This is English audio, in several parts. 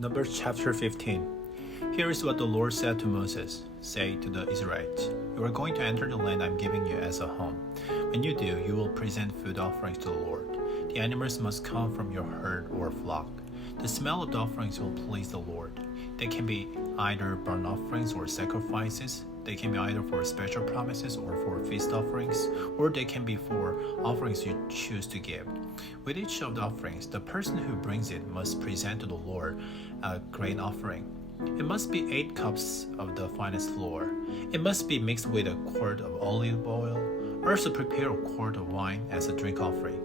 Numbers chapter 15. Here is what the Lord said to Moses. Say to the Israelites, you are going to enter the land I am giving you as a home. When you do, you will present food offerings to the Lord. The animals must come from your herd or flock. The smell of the offerings will please the Lord. They can be either burnt offerings or sacrifices. They can be either for special promises or for feast offerings, or they can be for offerings you choose to give. With each of the offerings, the person who brings it must present to the Lord a grain offering. It must be 8 cups of the finest flour. It must be mixed with a quart of olive oil. Also prepare a quart of wine as a drink offering.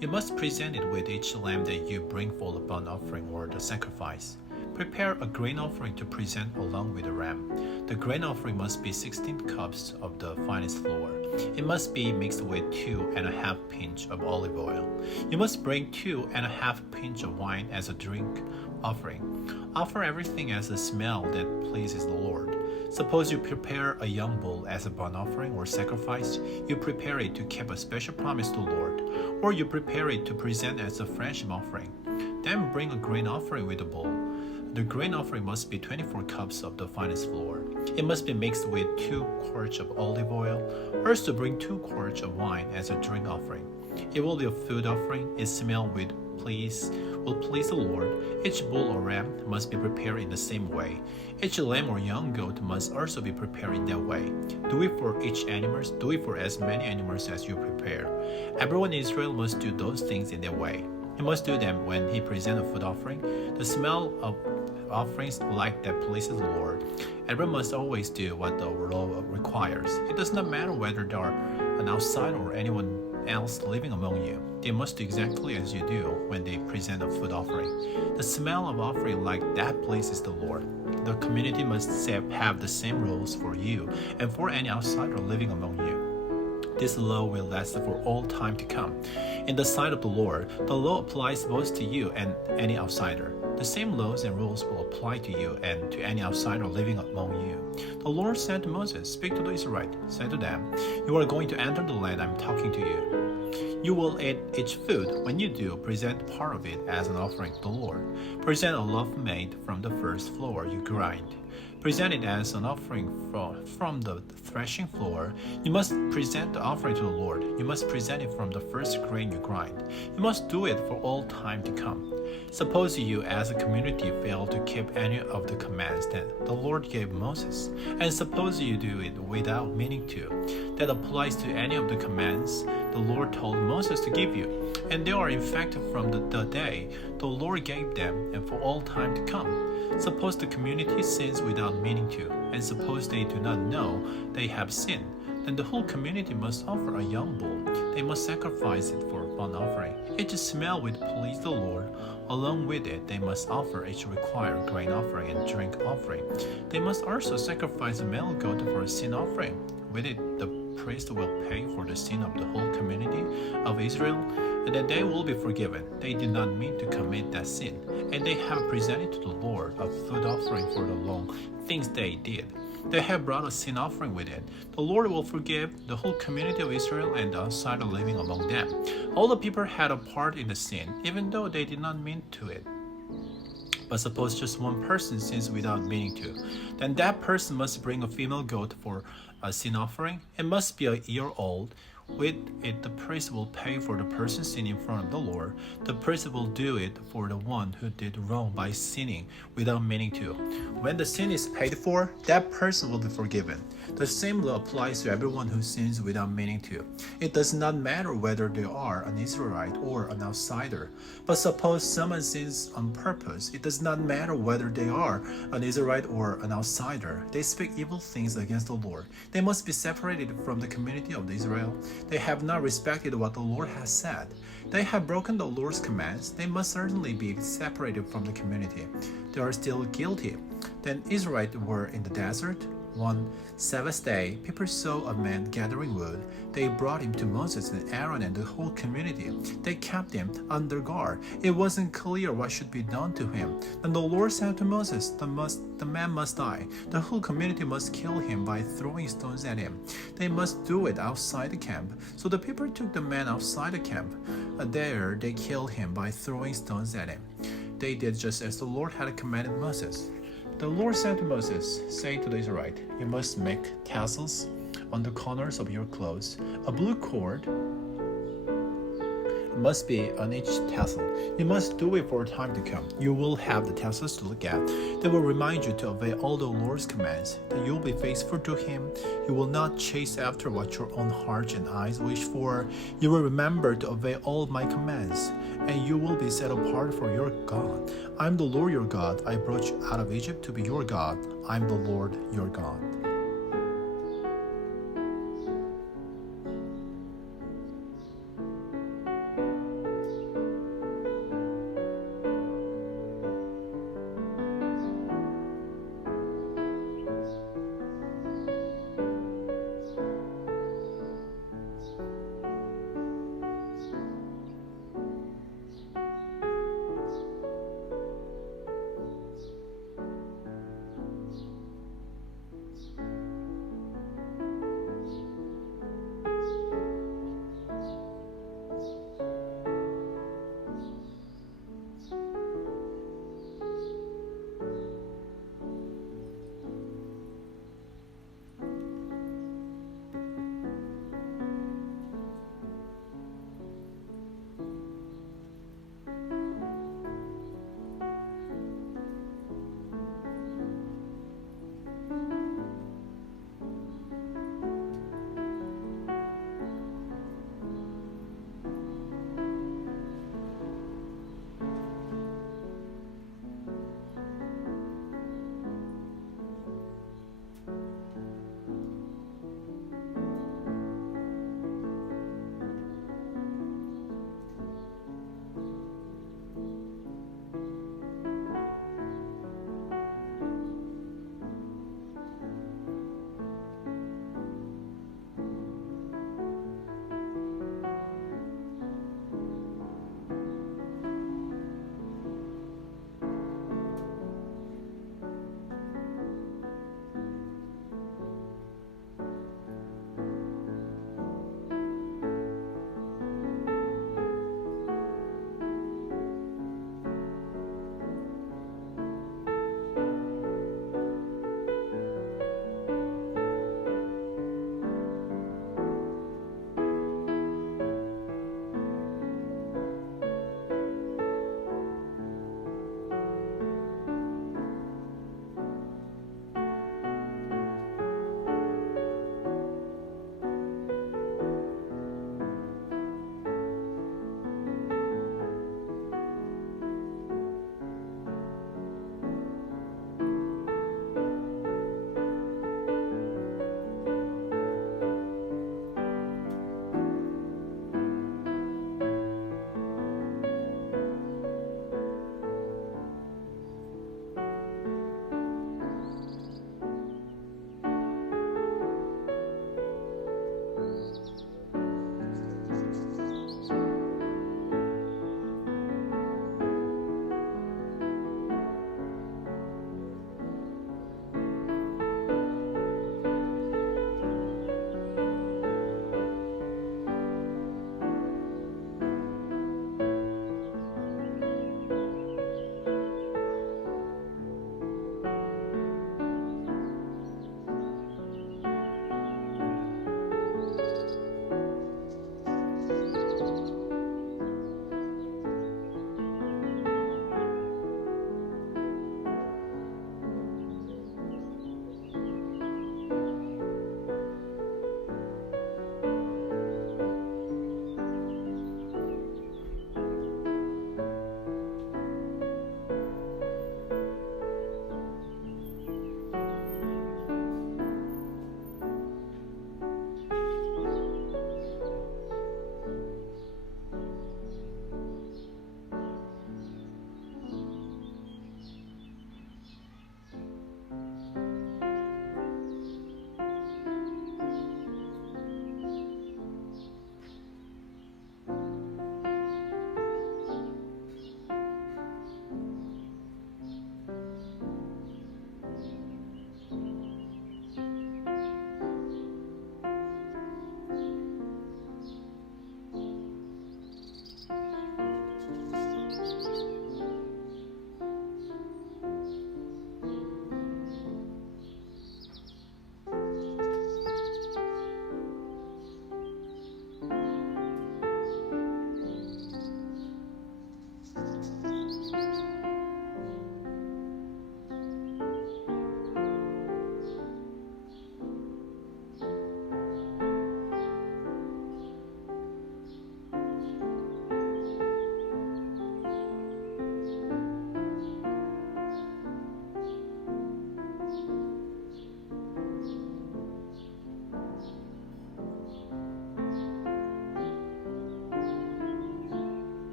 You must present it with each lamb that you bring for the burnt offering or the sacrifice. Prepare a grain offering to present along with the ram. The grain offering must be 16 cups of the finest flour. It must be mixed with 2.5 pinch of olive oil. You must bring 2.5 pinch of wine as a drink offering. Offer everything as a smell that pleases the Lord. Suppose you prepare a young bull as a burnt offering or sacrifice. You prepare it to keep a special promise to the Lord, or you prepare it to present as a friendship offering. Then bring a grain offering with the bull. The grain offering must be 24 cups of the finest flour. It must be mixed with 2 quarts of olive oil. Also bring 2 quarts of wine as a drink offering. It will be a food offering. Its smell will please the Lord. Each bull or ram must be prepared in the same way. Each lamb or young goat must also be prepared in that way. Do it for each animal. Do it for as many animals as you prepare. Everyone in Israel must do those things in that way. He must do them when he presents a food offering. The smell of offerings like that pleases the Lord. Everyone must always do what the law requires. It does not matter whether they are an outsider or anyone else living among you. They must do exactly as you do when they present a food offering. The smell of offering like that pleases the Lord. The community must have the same rules for you and for any outsider living among you. This law will last for all time to come. In the sight of the Lord, the law applies both to you and any outsider. The same laws and rules will apply to you and to any outsider living among you. The Lord said to Moses, speak to the Israelites, say to them, you are going to enter the land I am talking to you. You will eat each food. When you do, present part of it as an offering to the Lord. Present a loaf made from the first flour you grind. Present it as an offering from the threshing floor. You must present the offering to the Lord. You must present it from the first grain you grind. You must do it for all time to come. Suppose you as a community fail to keep any of the commands that the Lord gave Moses, and suppose you do it without meaning to. That applies to any of the commands the Lord told Moses to give you, and they are effective from the day the Lord gave them and for all time to come. Suppose the community sins without meaning to, and suppose they do not know they have sinned, then the whole community must offer a young bull. They must sacrifice it for a burnt offering. Each smell would please the Lord. Along with it, they must offer each required grain offering and drink offering. They must also sacrifice a male goat for a sin offering. With it, the priest will pay for the sin of the whole community of Israel, and that they will be forgiven. They did not mean to commit that sin, and they have presented to the Lord a food offering for the wrong things they did. They have brought a sin offering with it. The Lord will forgive the whole community of Israel and the outsider living among them. All the people had a part in the sin, even though they did not mean to it. But suppose just one person sins without meaning to, then that person must bring a female goat for a sin offering. It must be a year old. With it, the priest will pay for the person's sin in front of the Lord. The priest will do it for the one who did wrong by sinning without meaning to. When the sin is paid for, that person will be forgiven. The same law applies to everyone who sins without meaning to. It does not matter whether they are an Israelite or an outsider. But suppose someone sins on purpose. It does not matter whether they are an Israelite or an outsider. They speak evil things against the Lord. They must be separated from the community of Israel. They have not respected what the Lord has said. They have broken the Lord's commands. They must certainly be separated from the community. They are still guilty. Then Israelites were in the desert. One Sabbath day, people saw a man gathering wood. They brought him to Moses and Aaron and the whole community. They kept him under guard. It wasn't clear what should be done to him. Then the Lord said to Moses, the man must die. The whole community must kill him by throwing stones at him. They must do it outside the camp. So the people took the man outside the camp. There they killed him by throwing stones at him. they did just as the Lord had commanded Moses. The Lord said to Moses, "Say to the Israelites, you must make tassels on the corners of your clothes. A blue cord must be on each tassel. You must do it for a time to come. You will have the tassels to look at. They will remind you to obey all the Lord's commands, that you will be faithful to Him. You will not chase after what your own heart and eyes wish for. You will remember to obey all my commands, and you will be set apart for your God. I am the Lord your God. I brought you out of Egypt to be your God. I am the Lord your God."